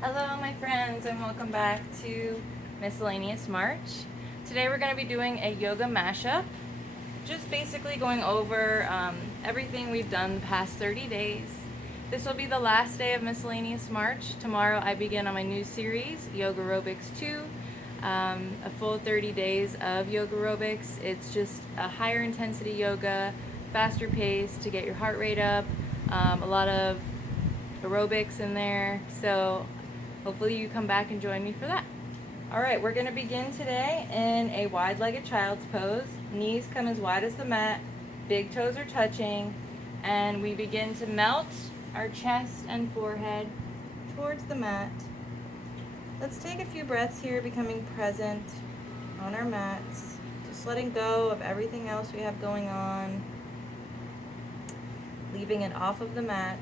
Hello my friends and welcome back to Miscellaneous March. Today we're going to be doing a yoga mashup, just basically going over everything we've done the past 30 days. This will be the last day of Miscellaneous March. Tomorrow I begin on my new series, Yoga Aerobics 2, a full 30 days of yoga aerobics. It's just a higher intensity yoga, faster pace to get your heart rate up, a lot of aerobics in there. So hopefully you come back and join me for that. All right, we're gonna begin today in a wide-legged child's pose. Knees come as wide as the mat, big toes are touching, and we begin to melt our chest and forehead towards the mat. Let's take a few breaths here, becoming present on our mats, just letting go of everything else we have going on, leaving it off of the mat.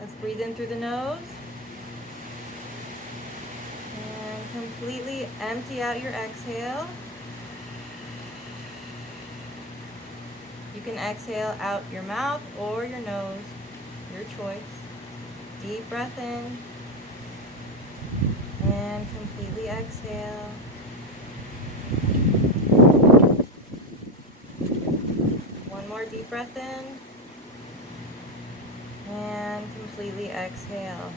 Let's breathe in through the nose and completely empty out your exhale. You can exhale out your mouth or your nose, your choice. Deep breath in and completely exhale. One more deep breath in and completely exhale.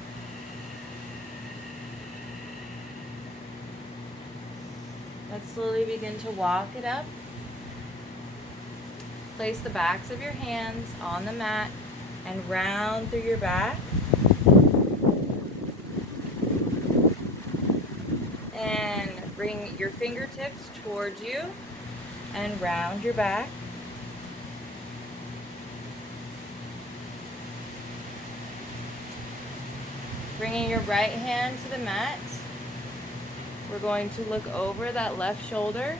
Let's slowly begin to walk it up. Place the backs of your hands on the mat and round through your back. And bring your fingertips towards you and round your back. Bringing your right hand to the mat, we're going to look over that left shoulder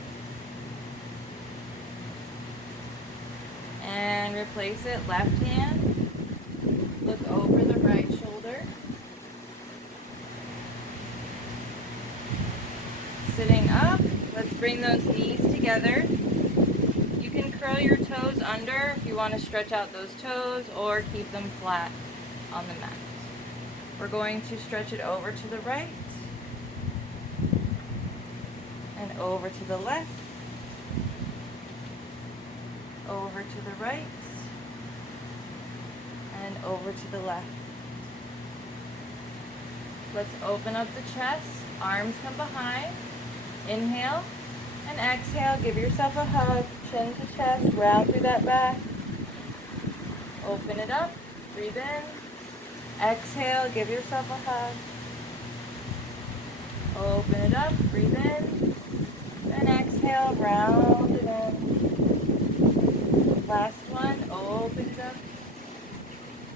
and replace it. Left hand, look over the right shoulder. Sitting up, let's bring those knees together. You can curl your toes under if you want to stretch out those toes or keep them flat on the mat. We're going to stretch it over to the right and over to the left, over to the right, and over to the left. Let's open up the chest, arms come behind. Inhale and exhale, give yourself a hug, chin to chest, round through that back. Open it up, breathe in. Exhale, give yourself a hug. Open it up, breathe in. And exhale, round it in. Last one, open it up.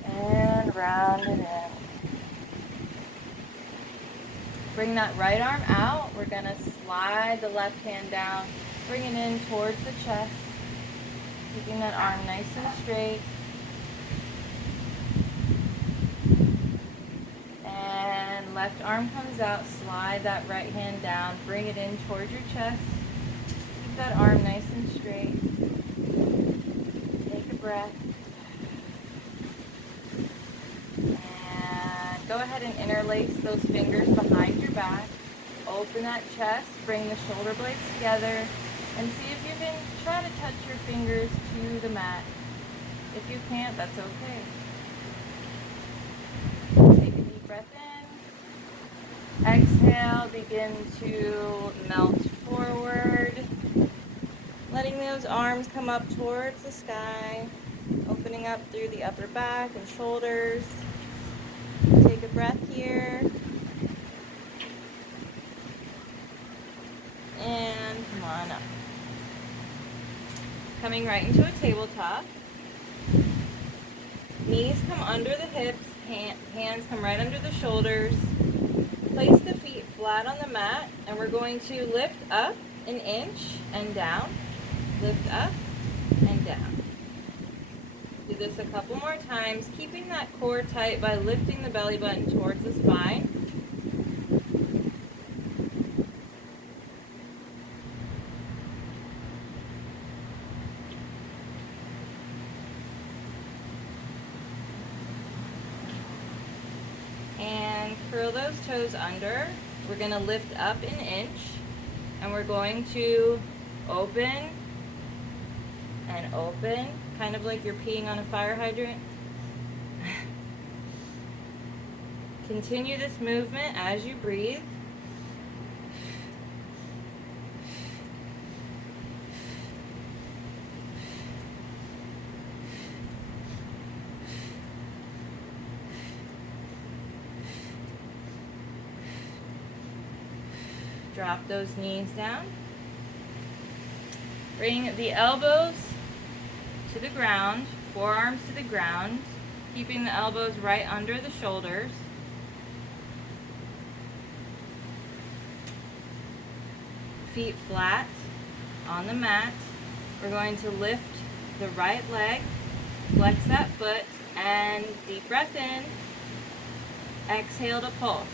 And round it in. Bring that right arm out. We're going to slide the left hand down. Bring it in towards the chest. Keeping that arm nice and straight. And left arm comes out. Slide that right hand down. Bring it in towards your chest. Keep that arm nice and straight. Take a breath. Go ahead and interlace those fingers behind your back. Open that chest, bring the shoulder blades together, and see if you can try to touch your fingers to the mat. If you can't, that's okay. Take a deep breath in. Exhale, begin to melt forward. Letting those arms come up towards the sky, opening up through the upper back and shoulders. Take a breath here. And come on up. Coming right into a tabletop. Knees come under the hips, hands come right under the shoulders. Place the feet flat on the mat, and we're going to lift up an inch and down. Lift up and down. Do this a couple more times, keeping that core tight by lifting the belly button towards the spine. Curl those toes under. We're going to lift up an inch, and we're going to open and open, kind of like you're peeing on a fire hydrant. Continue this movement as you breathe. Drop those knees down. Bring the elbows to the ground, forearms to the ground, keeping the elbows right under the shoulders. Feet flat on the mat. We're going to lift the right leg, flex that foot, and deep breath in. Exhale to pulse.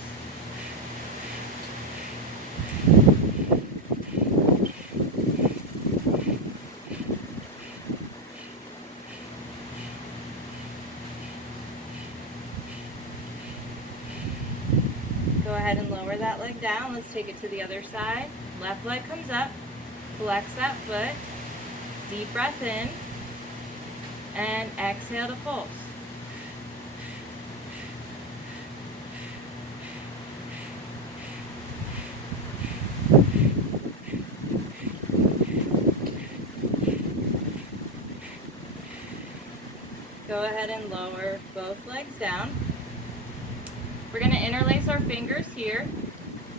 Go ahead and lower that leg down. Let's take it to the other side. Left leg comes up, flex that foot, deep breath in, and exhale to pulse. Go ahead and lower both legs down. We're going to interlace our fingers here,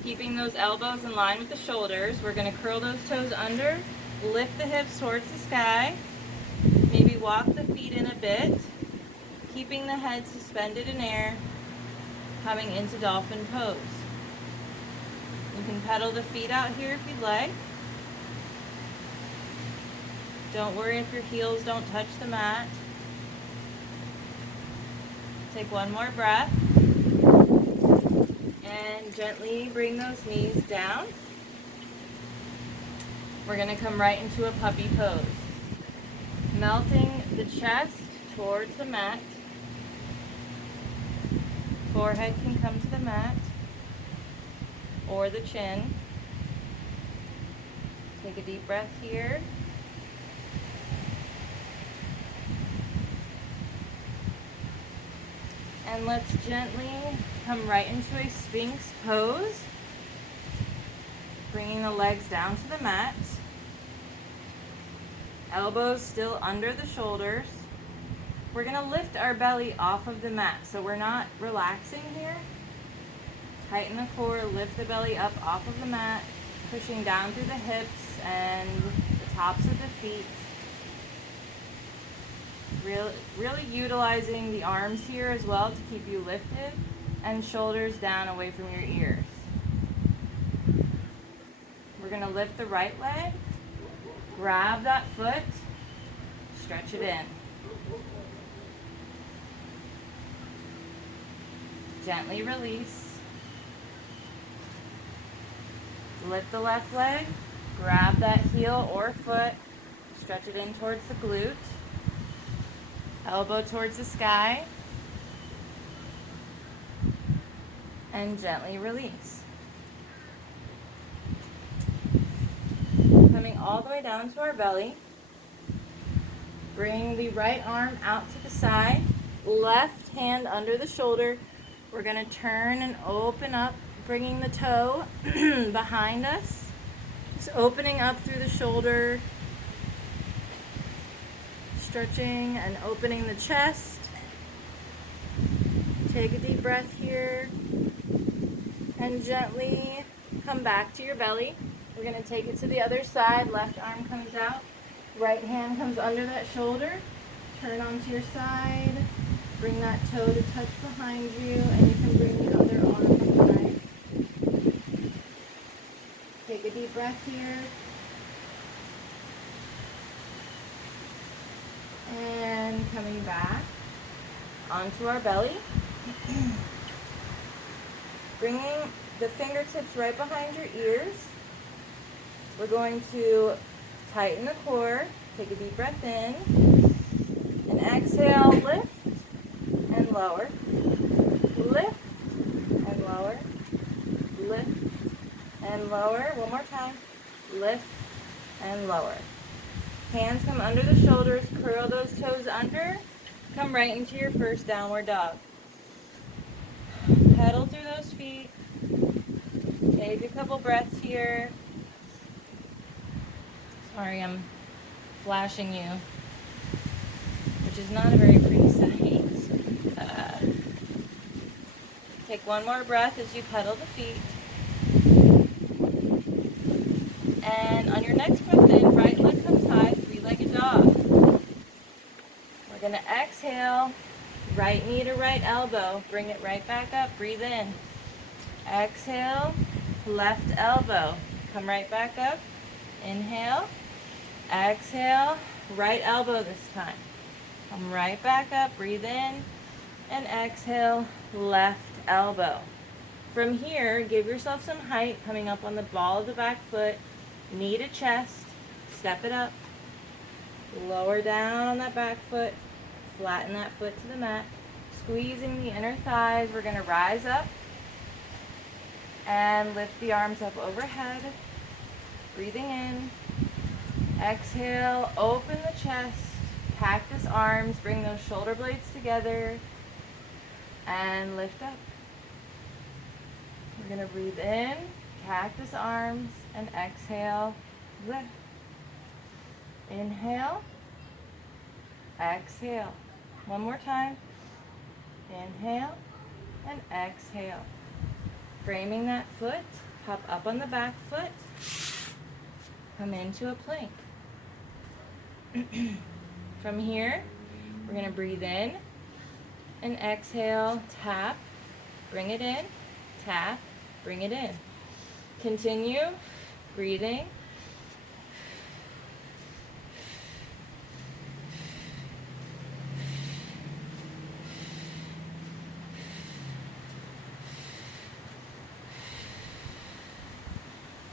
keeping those elbows in line with the shoulders. We're going to curl those toes under, lift the hips towards the sky, maybe walk the feet in a bit, keeping the head suspended in air, coming into dolphin pose. You can pedal the feet out here if you'd like. Don't worry if your heels don't touch the mat. Take one more breath. And gently bring those knees down. We're going to come right into a puppy pose. Melting the chest towards the mat. Forehead can come to the mat or the chin. Take a deep breath here. And let's gently come right into a Sphinx pose. Bringing the legs down to the mat. Elbows still under the shoulders. We're going to lift our belly off of the mat, so we're not relaxing here. Tighten the core, lift the belly up off of the mat, pushing down through the hips and the tops of the feet. Really utilizing the arms here as well to keep you lifted, and shoulders down away from your ears. We're going to lift the right leg, grab that foot, stretch it in. Gently release. Lift the left leg, grab that heel or foot, stretch it in towards the glute. Elbow towards the sky, and gently release. Coming all the way down to our belly, bring the right arm out to the side, left hand under the shoulder. We're going to turn and open up, bringing the toe behind us, just opening up through the shoulder. Stretching and opening the chest. Take a deep breath here and gently come back to your belly. We're going to take it to the other side. Left arm comes out, right hand comes under that shoulder. Turn onto your side. Bring that toe to touch behind you, and you can bring the other arm behind. Take a deep breath here. And coming back onto our belly. Bringing the fingertips right behind your ears. We're going to tighten the core. Take a deep breath in. And exhale, lift and lower. Lift and lower. and lower. One more time. Lift and lower. Hands come under the shoulders, curl those toes under. Come right into your first downward dog. Pedal through those feet. Take a couple breaths here. Sorry, I'm flashing you, which is not a very pretty sight. Take one more breath as you pedal the feet. And on your next breath in, right leg comes high, three-legged dog. We're going to exhale, right knee to right elbow. Bring it right back up, breathe in. Exhale, left elbow. Come right back up. Inhale, exhale, right elbow this time. Come right back up, breathe in, and exhale, left elbow. From here, give yourself some height, coming up on the ball of the back foot, knee to chest, step it up, lower down on that back foot, flatten that foot to the mat, squeezing the inner thighs. We're going to rise up and lift the arms up overhead, breathing in, exhale, open the chest, cactus arms, bring those shoulder blades together, and lift up. We're going to breathe in, cactus arms, and exhale, lift. Inhale, exhale. One more time. Inhale and exhale. Framing that foot, hop up on the back foot, come into a plank. From here, we're going to breathe in and exhale, tap, bring it in, tap, bring it in. Continue breathing.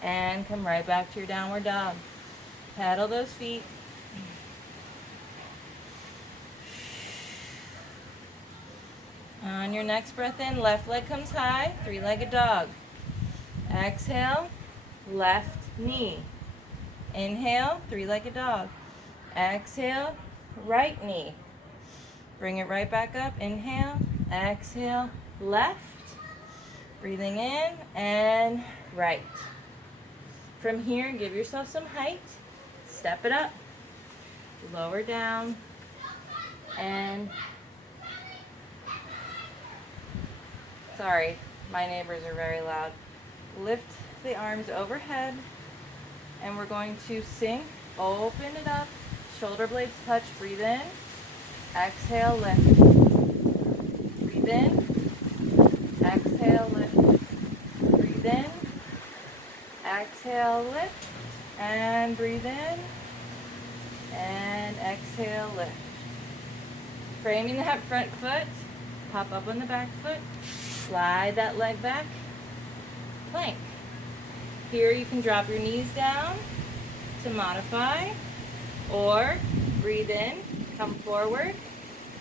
And come right back to your downward dog. Paddle those feet. On your next breath in, left leg comes high, three-legged dog. Exhale, left knee. Inhale, three-legged dog. Exhale, right knee. Bring it right back up. Inhale, exhale, left. Breathing in and right. From here, give yourself some height. Step it up. Lower down. And sorry, my neighbors are very loud. Lift the arms overhead. And we're going to sink. Open it up. Shoulder blades touch. Breathe in. Exhale, lift. Breathe in. Exhale, lift. Breathe in. Exhale, lift, and breathe in, and exhale, lift. Framing that front foot, pop up on the back foot, slide that leg back, plank. Here you can drop your knees down to modify, or breathe in, come forward,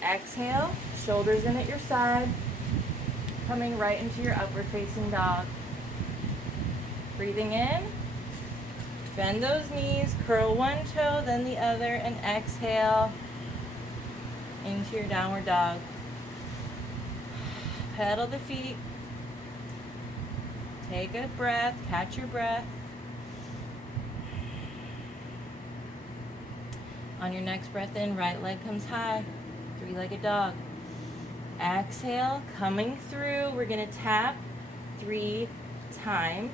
exhale, shoulders in at your side, coming right into your upward facing dog. Breathing in, bend those knees, curl one toe, then the other, and exhale into your downward dog. Pedal the feet. Take a breath, catch your breath. On your next breath in, right leg comes high, three-legged dog. Exhale, coming through, we're gonna tap 3 times.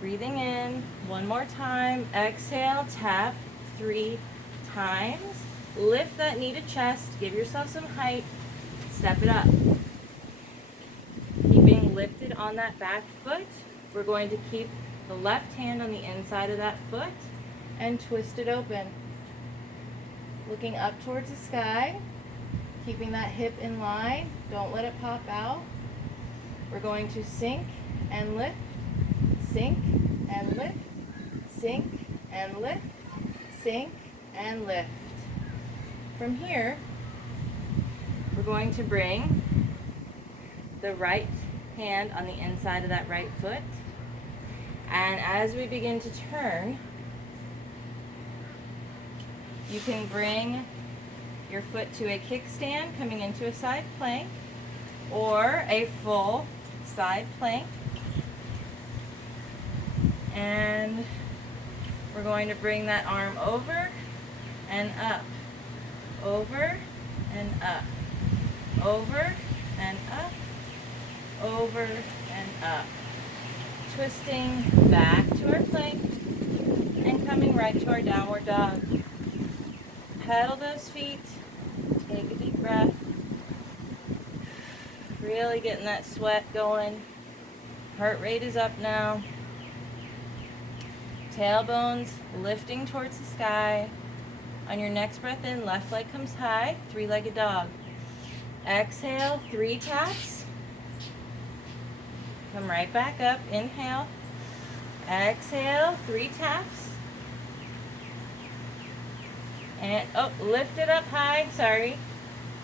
Breathing in, one more time. Exhale, tap 3 times. Lift that knee to chest. Give yourself some height. Step it up. Keeping lifted on that back foot, we're going to keep the left hand on the inside of that foot and twist it open. Looking up towards the sky, keeping that hip in line. Don't let it pop out. We're going to sink and lift. Sink and lift, sink and lift, sink and lift. From here, we're going to bring the right hand on the inside of that right foot, And as we begin to turn, you can bring your foot to a kickstand coming into a side plank or a full side plank. And we're going to bring that arm over and up, over and up, over and up, over and up. Twisting back to our plank and coming right to our downward dog. Pedal those feet, take a deep breath. Really getting that sweat going. Heart rate is up now. Tailbones lifting towards the sky. On your next breath in, left leg comes high, three-legged dog. Exhale, 3 taps. Come right back up, inhale. Exhale, 3 taps. And, oh, lift it up high, sorry.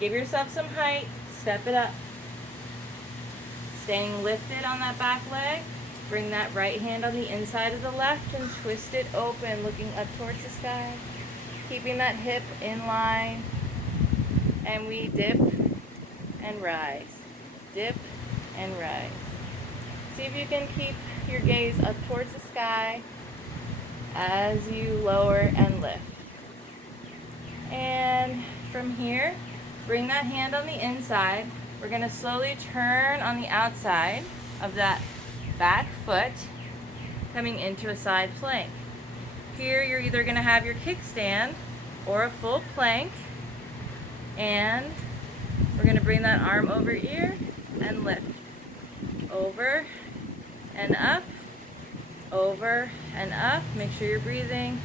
Give yourself some height, step it up. Staying lifted on that back leg. Bring that right hand on the inside of the left and twist it open, looking up towards the sky. Keeping that hip in line. And we dip and rise. Dip and rise. See if you can keep your gaze up towards the sky as you lower and lift. And from here, bring that hand on the inside. We're going to slowly turn on the outside of that back foot, coming into a side plank. Here you're either going to have your kickstand or a full plank, and we're going to bring that arm over ear and lift. Over and up, over and up. Make sure you're breathing.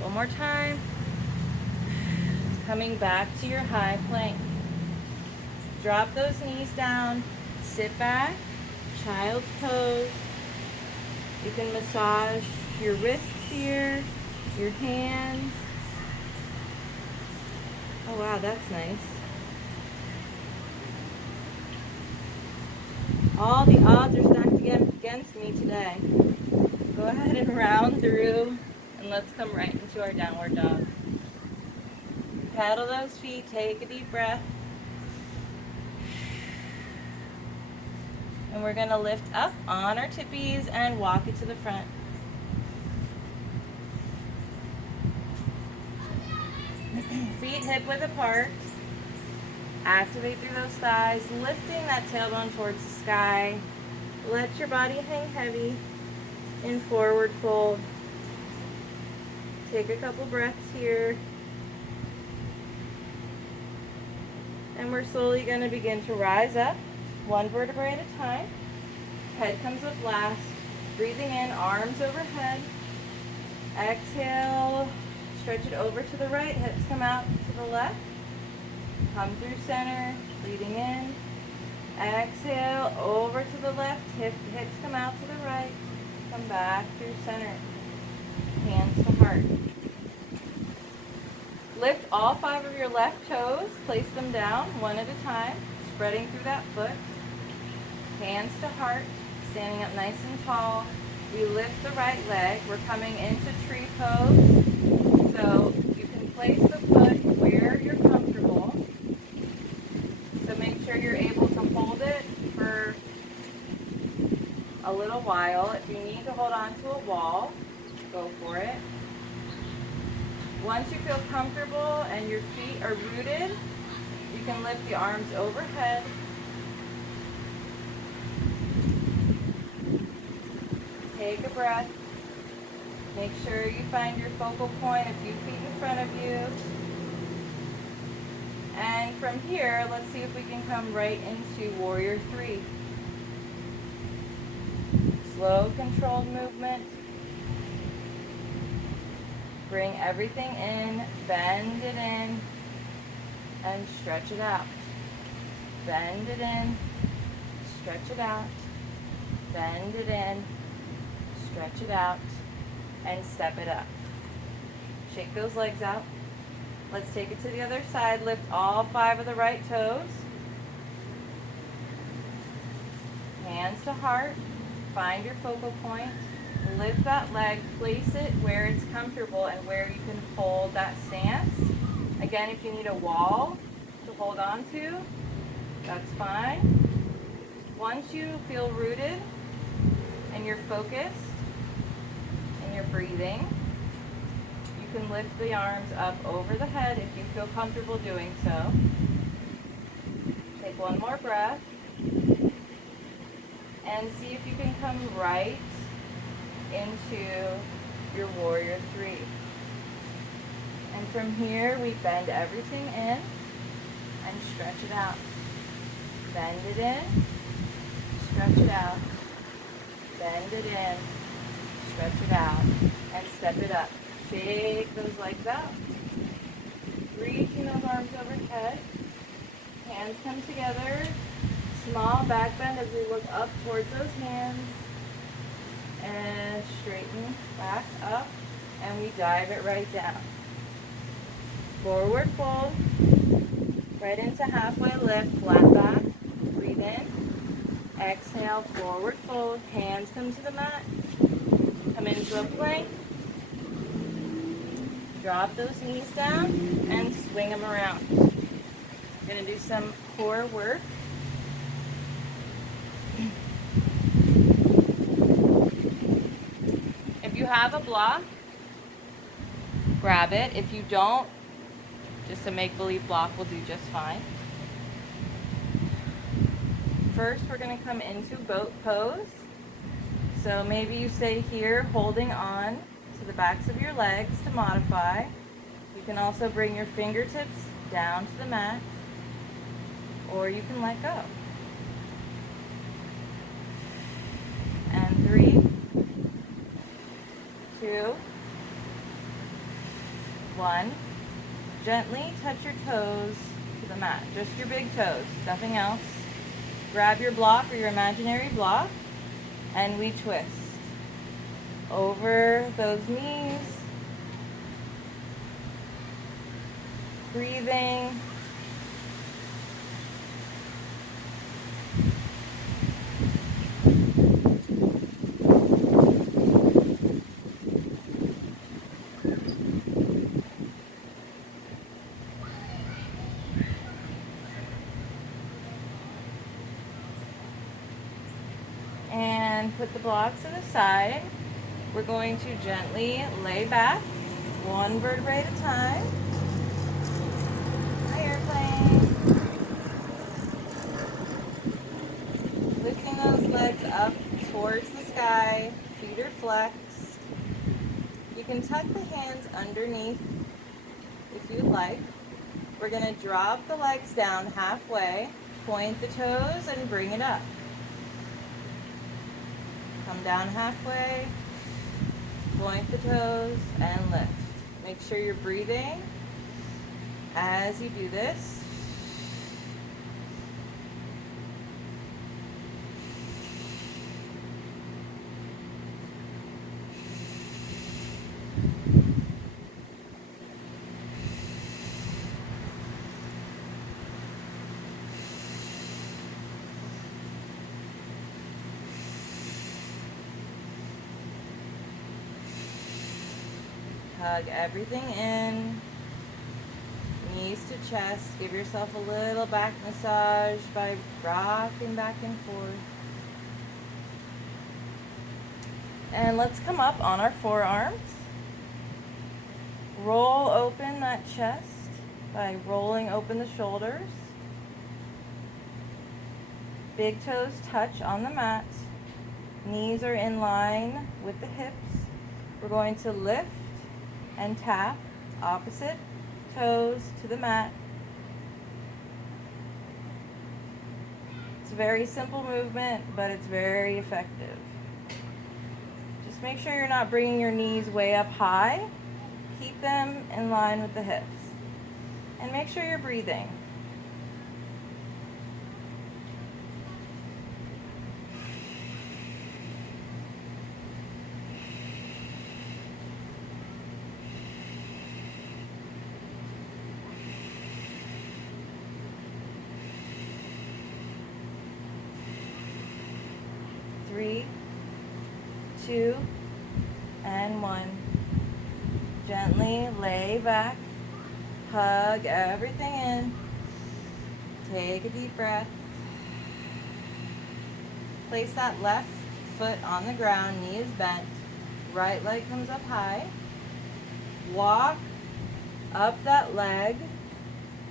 One more time. Coming back to your high plank. Drop those knees down, sit back, child's pose. You can massage your wrists here, your hands. Oh wow, that's nice. All the odds are stacked against me today. Go ahead and round through, and let's come right into our downward dog. Paddle those feet, take a deep breath. And we're going to lift up on our tippies and walk it to the front. Feet hip width apart. Activate through those thighs, lifting that tailbone towards the sky. Let your body hang heavy in forward fold. Take a couple breaths here. And we're slowly going to begin to rise up, one vertebrae at a time. Head comes up last. Breathing in, arms overhead. Exhale, stretch it over to the right, hips come out to the left. Come through center, breathing in. Exhale, over to the left, hips come out to the right. Come back through center. Hands to heart. Lift all 5 of your left toes, place them down one at a time, spreading through that foot. Hands to heart, standing up nice and tall. We lift the right leg. We're coming into tree pose. So you can place the foot where you're comfortable. So make sure you're able to hold it for a little while. If you need to hold on to a wall, go for it. Once you feel comfortable and your feet are rooted, you can lift the arms overhead. Take a breath. Make sure you find your focal point a few feet in front of you. And from here, let's see if we can come right into Warrior 3. Slow, controlled movement. Bring everything in, bend it in, and stretch it out. Bend it in, stretch it out, bend it in, stretch it out, and step it up. Shake those legs out. Let's take it to the other side. Lift all 5 of the right toes. Hands to heart. find your focal point, lift that leg, place it where it's comfortable and where you can hold that stance. Again, if you need a wall to hold on to, that's fine. Once you feel rooted and you're focused and you're breathing, you can lift the arms up over the head if you feel comfortable doing so. Take one more breath and see if you can come right into your warrior three. And from here, we bend everything in and stretch it out. Bend it in, stretch it out. Bend it in, stretch it out, and step it up. Shake those legs out. Reaching those arms overhead. Hands come together. Small back bend as we look up towards those hands. And straighten back up. And we dive it right down. Forward fold. Right into halfway lift. Flat back. Breathe in. Exhale. Forward fold. Hands come to the mat. Come into a plank. Drop those knees down and swing them around. We're going to do some core work. If you have a block, grab it. If you don't, just a make-believe block will do just fine. First, we're going to come into boat pose. So maybe you stay here holding on to the backs of your legs to modify. You can also bring your fingertips down to the mat, or you can let go. And 3, 2, 1. Gently touch your toes to the mat, just your big toes, nothing else. Grab your block or your imaginary block, and we twist over those knees, breathing. And put the block to the side. We're going to gently lay back, one vertebrae at a time. Hi, airplane. Lifting those legs up towards the sky, feet are flexed. You can tuck the hands underneath if you'd like. We're going to drop the legs down halfway, point the toes, and bring it up. Come down halfway, point the toes, and lift. Make sure you're breathing as you do this. Hug everything in, knees to chest. Give yourself a little back massage by rocking back and forth. And let's come up on our forearms. Roll open that chest by rolling open the shoulders. Big toes touch on the mat. Knees are in line with the hips. We're going to lift and tap opposite toes to the mat. It's a very simple movement, but it's very effective. Just make sure you're not bringing your knees way up high. Keep them in line with the hips. And make sure you're breathing. Three, 2, and 1. Gently lay back, hug everything in. Take a deep breath. Place that left foot on the ground, knee is bent, right leg comes up high. Walk up that leg,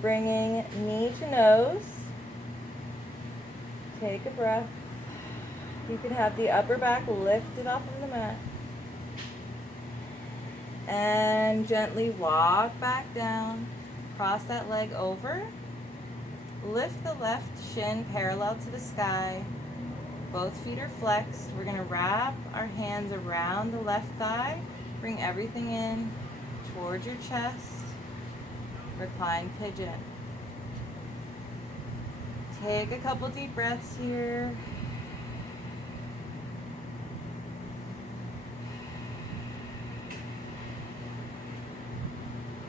bringing knee to nose. Take a breath. You can have the upper back lifted off of the mat. And gently walk back down. Cross that leg over. Lift the left shin parallel to the sky. Both feet are flexed. We're going to wrap our hands around the left thigh. Bring everything in towards your chest. Recline pigeon. Take a couple deep breaths here.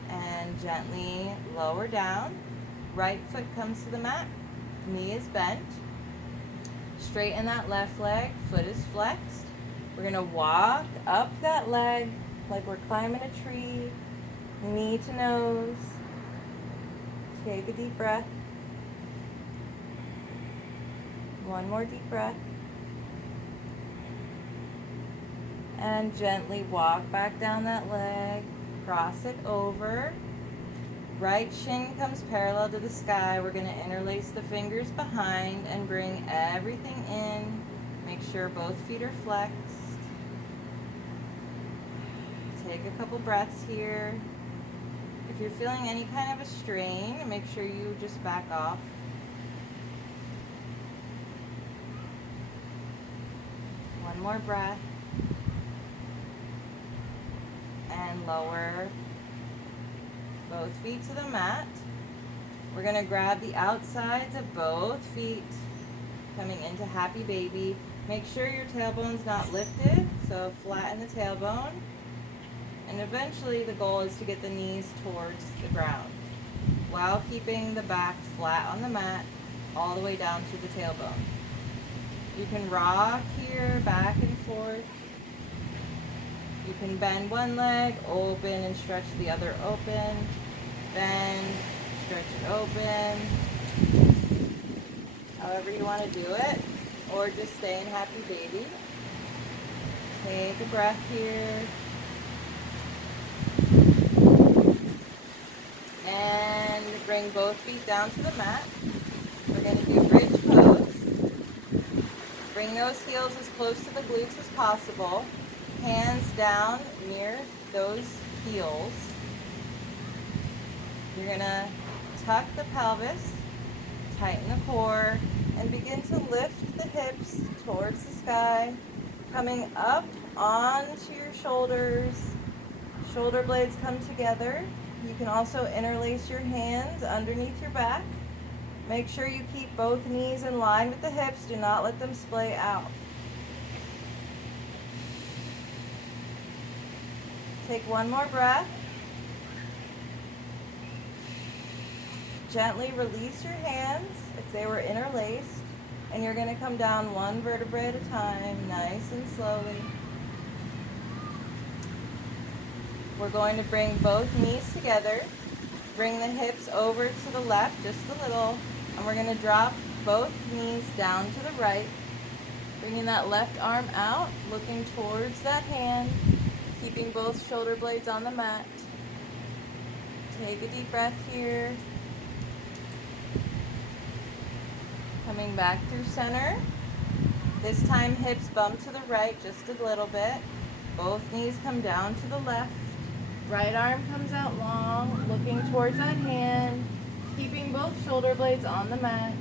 And gently lower down. Right foot comes to the mat. Knee is bent. Straighten that left leg. Foot is flexed. We're going to walk up that leg like we're climbing a tree. Knee to nose. Take a deep breath. One more deep breath. And gently walk back down that leg. Cross it over. Right shin comes parallel to the sky. We're going to interlace the fingers behind and bring everything in. Make sure both feet are flexed. Take a couple breaths here. If you're feeling any kind of a strain, make sure you just back off. One more breath. And lower both feet to the mat. We're going to grab the outsides of both feet, coming into happy baby. Make sure your tailbone's not lifted, so flatten the tailbone. And eventually the goal is to get the knees towards the ground while keeping the back flat on the mat all the way down to the tailbone. You can rock here, back and forth. You can bend one leg, open and stretch the other open. Bend, stretch it open. However you want to do it. Or just stay in happy baby. Take a breath here. And bring both feet down to the mat. We're going to do bridge pose. Bring those heels as close to the glutes as possible. Hands down near those heels. You're going to tuck the pelvis, tighten the core, and begin to lift the hips towards the sky, coming up onto your shoulders. Shoulder blades come together. You can also interlace your hands underneath your back. Make sure you keep both knees in line with the hips. Do not let them splay out. Take one more breath. Gently release your hands if they were interlaced, and you're going to come down one vertebrae at a time, nice and slowly. We're going to bring both knees together, bring the hips over to the left just a little, and we're going to drop both knees down to the right, bringing that left arm out, looking towards that hand, keeping both shoulder blades on the mat. Take a deep breath here. Coming back through center. This time hips bump to the right just a little bit. Both knees come down to the left. Right arm comes out long, looking towards that hand, keeping both shoulder blades on the mat.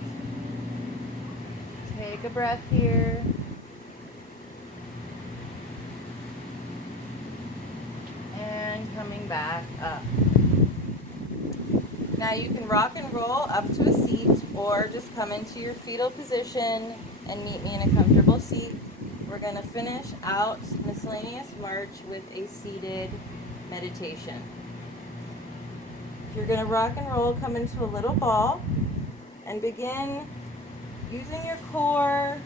Take a breath here. And coming back up. Now you can rock and roll up to a seat or just come into your fetal position and meet me in a comfortable seat. We're going to finish out Miscellaneous March with a seated meditation. If you're going to rock and roll, come into a little ball and begin using your core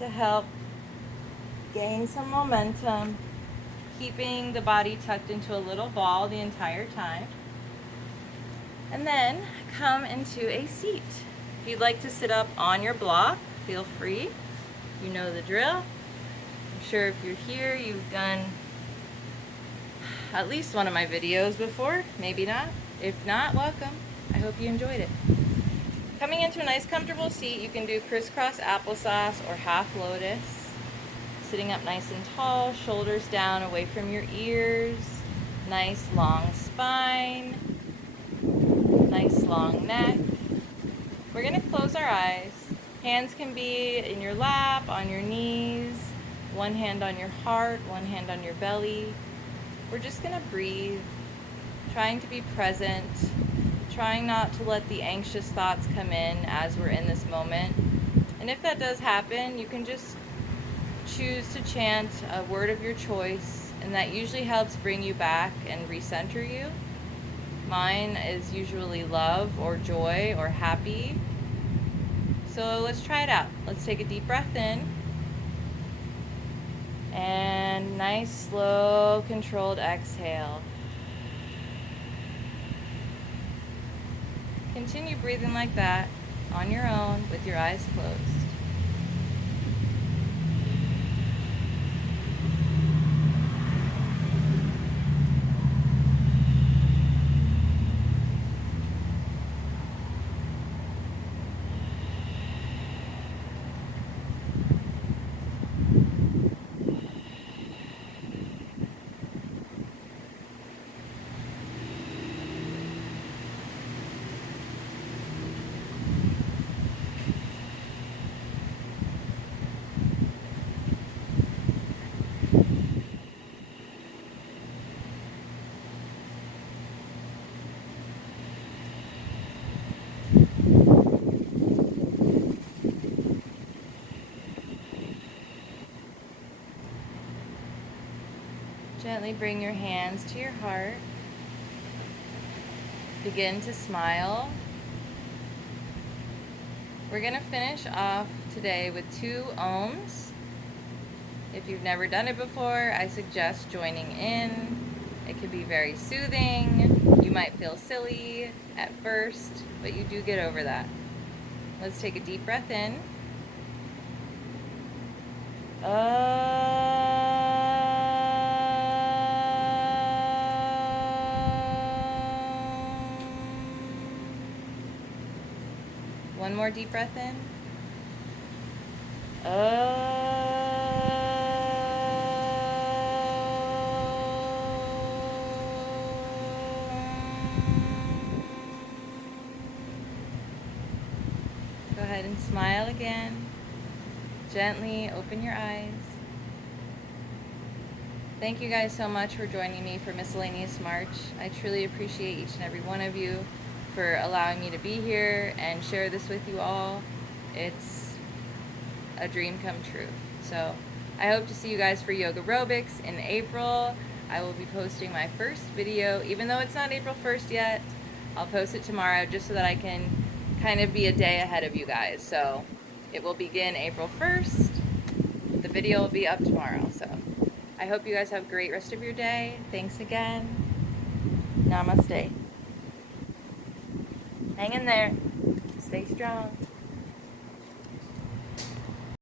to help gain some momentum, keeping the body tucked into a little ball the entire time. And then come into a seat. If you'd like to sit up on your block, feel free. You know the drill. I'm sure if you're here, you've done at least one of my videos before, maybe not. If not, welcome. I hope you enjoyed it. Coming into a nice comfortable seat, you can do crisscross applesauce or half lotus. Sitting up nice and tall, shoulders down away from your ears, nice long spine, nice long neck. We're gonna close our eyes. Hands can be in your lap, on your knees, one hand on your heart, one hand on your belly. We're just gonna breathe, trying to be present, trying not to let the anxious thoughts come in as we're in this moment. And if that does happen, you can just choose to chant a word of your choice, and that usually helps bring you back and recenter you. Mine is usually love or joy or happy. So let's try it out. Let's take a deep breath in. And nice, slow, controlled exhale. Continue breathing like that on your own with your eyes closed. Gently bring your hands to your heart. Begin to smile. We're going to finish off today with 2 ohms. If you've never done it before, I suggest joining in. It can be very soothing. You might feel silly at first, but you do get over that. Let's take a deep breath in. One more deep breath in. Go ahead and smile again. Gently open your eyes. Thank you guys so much for joining me for Miscellaneous March. I truly appreciate each and every one of you for allowing me to be here and share this with you all. It's a dream come true. So I hope to see you guys for Yoga Aerobics in April. I will be posting my first video, even though it's not April 1st yet. I'll post it tomorrow just so that I can kind of be a day ahead of you guys. So it will begin April 1st. The video will be up tomorrow. So I hope you guys have a great rest of your day. Thanks again. Namaste. Hang in there. Stay strong.